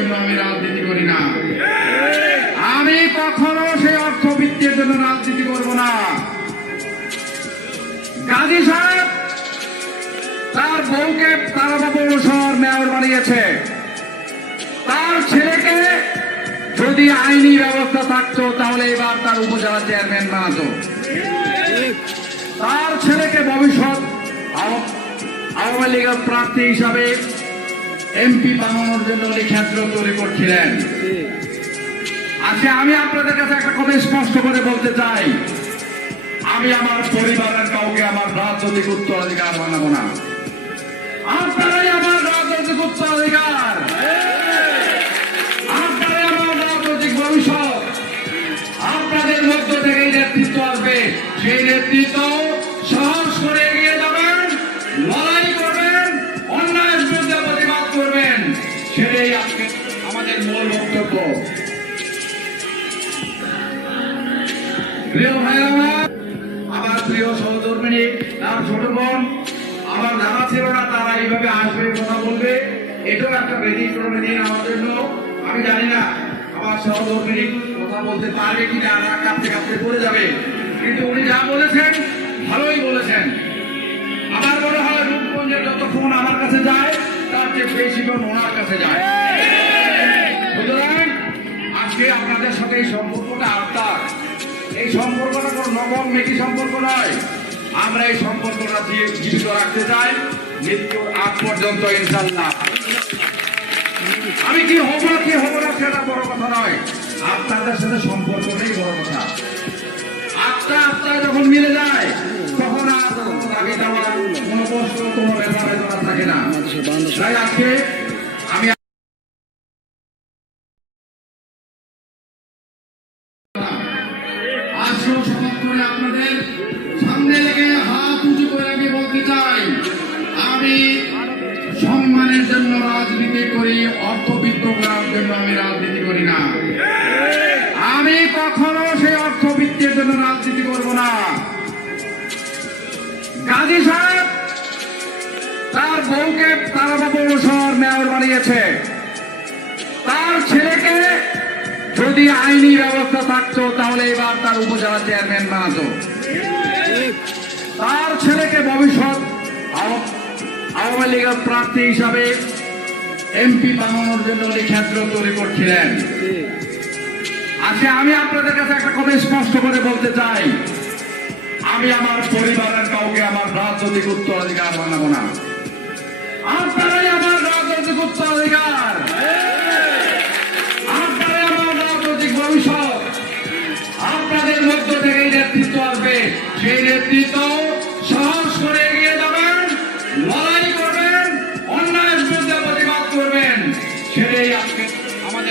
জন্য আমি রাজনীতি করি না। আমি কখনো সেই অর্থবৃত্তির জন্য রাজনীতি করব না। গাজী সাহেব, তার বউকে তারা পৌরসভার মেয়র বানিয়েছে। তার ছেলেকে যদি আইনি ব্যবস্থা থাকতো, তাহলে এবার তার উপজেলা চেয়ারম্যান বানাতো। তার ছেলেকে ভবিষ্যৎ আওয়ামী লীগের প্রার্থী হিসাবে এমপি বানানোর জন্য উনি ক্ষেত্র তৈরি করছিলেন। আজকে আমি আপনাদের কাছে একটা কথা স্পষ্ট করে বলতে চাই। আমি আমার পরিবারের কাউকে আমার রাজনৈতিক উত্তরাধিকার বানাবো না। আপনারাই আমার রাজনৈতিক উত্তরাধিকার। আপনারাই আমার রাজনৈতিক ভবিষ্যৎ। আপনাদের মধ্য থেকে নেতৃত্ব আসবে। সেই নেতৃত্ব সাহস করে মূল বক্তব্য প্রিয় ভাইরা আমার, প্রিয় সহধর্মিনী তার ছোট বোন আমার জানা ছিল না তারা এইভাবে আসবে কথা বলবে এটাও একটা ব্যতিক্রমী দিন আমার জন্য আমি জানি না আমার সহধর্মিনী কথা বলতে পারবে কিনা না কাঁপতে কাঁপতে পড়ে যাবে কিন্তু উনি যা বলেছেন ভালোই বলেছেন আমার মনে হয় রূপগঞ্জের যত ফোন আমার কাছে যায় তার চেয়ে বেশি ফোন ওনার কাছে যায়। আজকে আপনাদের সাথে এই সম্পর্কটা আত্মার এই সম্পর্কটা কোনো নবম মেকি সম্পর্ক নয়। আমরা এই সম্পর্কটা দিয়ে জীবিত রাখতে চাই। মৃত্যুর আগ পর্যন্ত ইনশাল্লাহ আমি কি হব কি হব না সেটা বড় কথা নয়। আপনাদের সাথে সম্পর্কটাই বড় কথা। আত্মা আত্মা যখন মিলে যায়, তখন আর দাবি দেওয়া কোনো কষ্ট কোনো ব্যাপারে থাকে না। তাই আজকে জন্য রাজনীতি করি, অর্থবিত্ত করার জন্য আমি রাজনীতি করি না। আমি কখনো সেই অর্থবিত্তের জন্য রাজনীতি করব না। গাজী সাহেব, তার বউকে তারা পৌরসভার মেয়র বানিয়েছে। তার ছেলেকে যদি আইনি ব্যবস্থা থাকতো, তাহলে এবার তার উপজেলা চেয়ারম্যান বানাতো। তার ছেলেকে ভবিষ্যৎ আওয়া- আওয়ামী লীগের প্রার্থী হিসাবে এমপি বানানোর জন্য উনি ক্ষেত্র তৈরি করছিলেন। আজকে আমি আপনাদের কাছে একটা কথা স্পষ্ট করে বলতে চাই। আমি আমার পরিবারের কাউকে আমার রাজনৈতিক উত্তরাধিকার বানাবো না। আপনারাই আমার রাজনৈতিক উত্তরাধিকার। আপনারাই আমার রাজনৈতিক ভবিষ্যৎ। আপনাদের মধ্য থেকে নেতৃত্ব আসবে। সেই নেতৃত্ব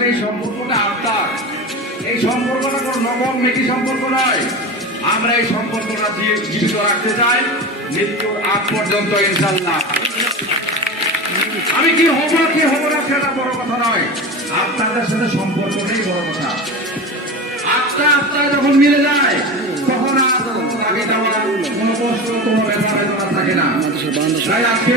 সাথে এই সম্পর্কটা আত্মার এই সম্পর্কটা কোনো নবম মেকি সম্পর্ক নয়। আমরা এই সম্পর্কটা দিয়ে জীবিত রাখতে চাই। মৃত্যুর আগ পর্যন্ত ইনশাল্লাহ আমি কি হব কি হব না সেটা বড় কথা নয়। আপনাদের সাথে সম্পর্কটাই বড় কথা। আত্মা আত্মা যখন মিলে যায়, তখন আর দাবি দেওয়া কোনো কষ্ট কোনো ব্যাপারে থাকে না। তাই আজকে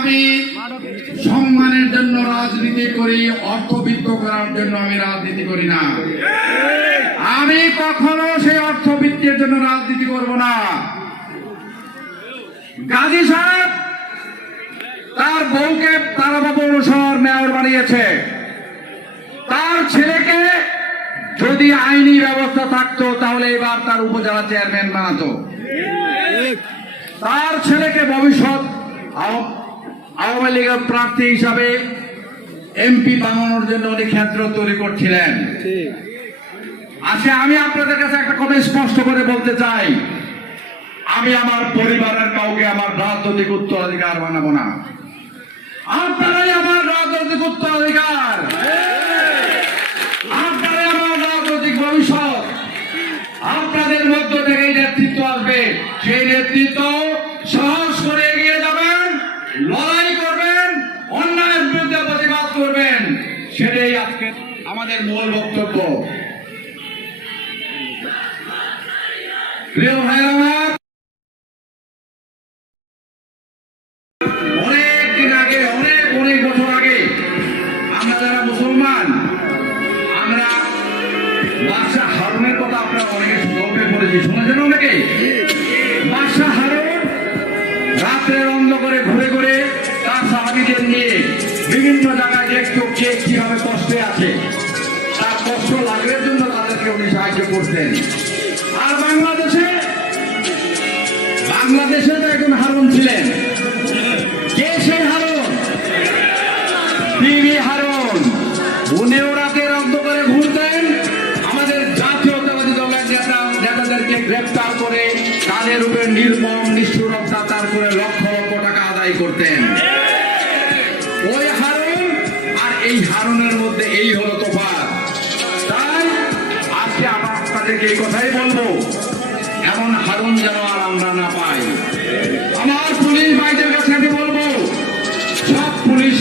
আমি সম্মানের জন্য রাজনীতি করি, অর্থবিত্ত করার জন্য আমি রাজনীতি করি না। আমি কখনো সেই অর্থবিত্তের জন্য রাজনীতি করব না। গাজী সাহেব, তার বউকে তারাবাবু অনুসর মেয়র বানিয়েছে। তার ছেলেকে যদি আইনি ব্যবস্থা থাকতো, তাহলে এবার তার উপজেলা চেয়ারম্যান বানাতো। তার ছেলেকে ভবিষ্যৎ আওয়ামী লীগের প্রার্থী হিসাবে এমপি বানানোর জন্য উনি ক্ষেত্র তৈরি করছিলেন। আচ্ছা আমি আপনাদের কাছে একটা কথা স্পষ্ট করে বলতে চাই। আমি আমার পরিবারের কাউকে আমার রাজনৈতিক উত্তরাধিকার বানাবো না। আপনারাই আমার রাজনৈতিক উত্তরাধিকার। আপনারাই আমার রাজনৈতিক ভবিষ্যৎ। আপনাদের মধ্য থেকে নেতৃত্ব আসবে। সেই নেতৃত্ব সাহস করে এগিয়ে যাবেন লড়াই করবেন অন্যায়ের বিরুদ্ধে প্রতিবাদ করবেন সেটাই আজকে আমাদের মূল বক্তব্য প্রিয় ভাইরা আমার অনেক দিন আগে অনেক অনেক বছর আগে আমরা যারা মুসলমান আমরা বাদশাহ হারুনের কথা আপনারা অনেকে গল্পে পড়েছি, শুনেছেন অনেকে? বাদশাহ হারুন রাত্রের ঘুরে ঘুরে তার নিয়ে বিভিন্ন জায়গায় দেখতো কে কীভাবে কষ্টে আছে। কষ্ট লাগলে জন্য তাদেরকে উনি সাহায্য করতেন আর বাংলাদেশে বাংলাদেশে তো একজন হারুন ছিলেন। আপনাদেরকে এই কথাই বলব, এমন হারুন যেন আর আমরা না পাই। আমার পুলিশ ভাইদের কাছে আমি বলব, সব পুলিশ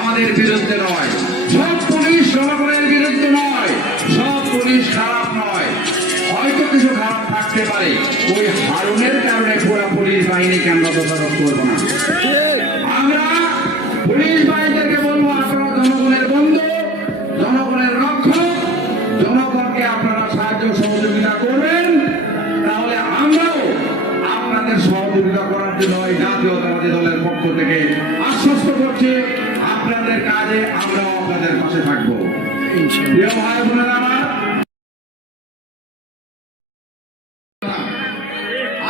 আমাদের বিরুদ্ধে নয়। সব পুলিশ জনগণের বিরুদ্ধে নয়। সব পুলিশ খারাপ নয়। হয়তো কিছু খারাপ থাকতে পারে। ওই হারুনের কারণে পুরো পুলিশ বাহিনীকে আমরা দোষারোপ করব না। আমরা পুলিশ বাহিনীদেরকে আশ্বস্ত করছি। আপনাদের কাজে আমরাও আপনাদের পাশে থাকব। প্রিয় ভাই বোনেরা আমার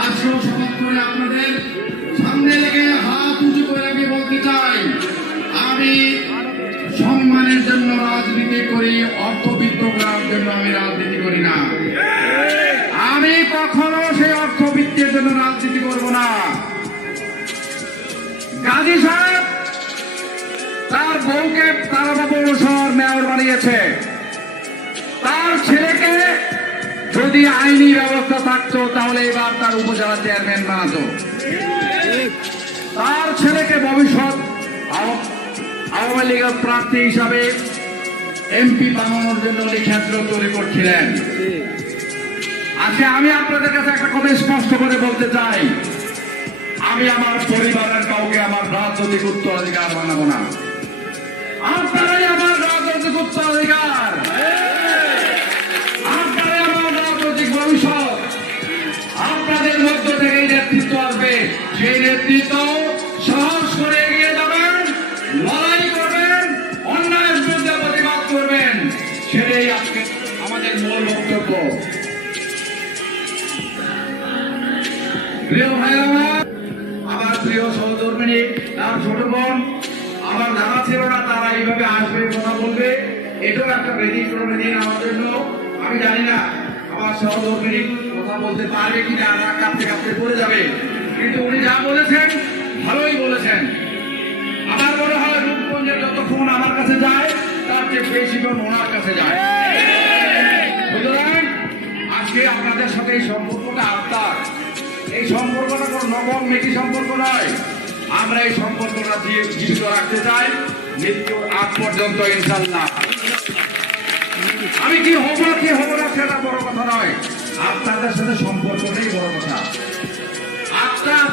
আসো শপথ করে আপনাদের সামনে রেখে হাত উঁচু করে আমি বলতে চাই আমি সম্মানের জন্য রাজনীতি করি অর্থবিত্ত করার জন্য আমি রাজনীতি করি না। আমি কখনো সেই অর্থবিত্তের জন্য রাজনীতি করব না। গাজী সাহেব বউকে তারাবাবু অনুসর মেয়র বানিয়েছে। তার ছেলেকে যদি আইনি ব্যবস্থা থাকতো, তাহলে এবার তার উপজেলা চেয়ারম্যান বানাতো। তার ছেলেকে ভবিষ্যৎ আওয়ামী লীগের প্রার্থী হিসাবে এমপি বানানোর জন্য উনি ক্ষেত্র তৈরি করছিলেন। আজকে আমি আপনাদের কাছে একটা কথা স্পষ্ট করে বলতে চাই। আমি আমার পরিবারের কাউকে আমার রাজনৈতিক উত্তরাধিকার বানাবো না। আপনারাই আমার রাজনৈতিক উত্তরাধিকার আপনারাই আমার রাজনৈতিক আপনাদের মধ্য থেকে নেতৃত্ব আসবে। সেই নেতৃত্ব সাহস করে এগিয়ে যাবেন লড়াই করবেন অন্যায়ের বিরুদ্ধে প্রতিবাদ করবেন। সেটাই আজকে আমাদের প্রিয় আমার, আমার প্রিয় সহধর্মিনী তার ছোট বোন আমার জানা ছিল না তারা এইভাবে আসবে, কথা বলবে। এটাও একটা ব্যতিক্রমী দিন আমার জন্য। আমি জানি না আমার সহধর্মিনী কথা বলতে পারবে কিনা না কাঁপতে কাঁপতে পড়ে যাবে। কিন্তু উনি যা বলেছেন, ভালোই বলেছেন। আমার মনে হয় রূপগঞ্জের যত ফোন আমার কাছে যায়, তার চেয়ে বেশি ফোন ওনার কাছে যায়। সুতরাং আজকে আপনাদের সাথে এই সম্পর্কটা আত্মার এই সম্পর্কটা কোনো নকল মেকি সম্পর্ক নয়। আমরা এই সম্পর্কটা দিয়ে জীবিত রাখতে চাই। মৃত্যুর আগ পর্যন্ত ইনশাল্লাহ আমি কি হব কি হব না, সেটা বড় কথা নয়। আপনাদের সাথে সম্পর্কটাই বড় কথা।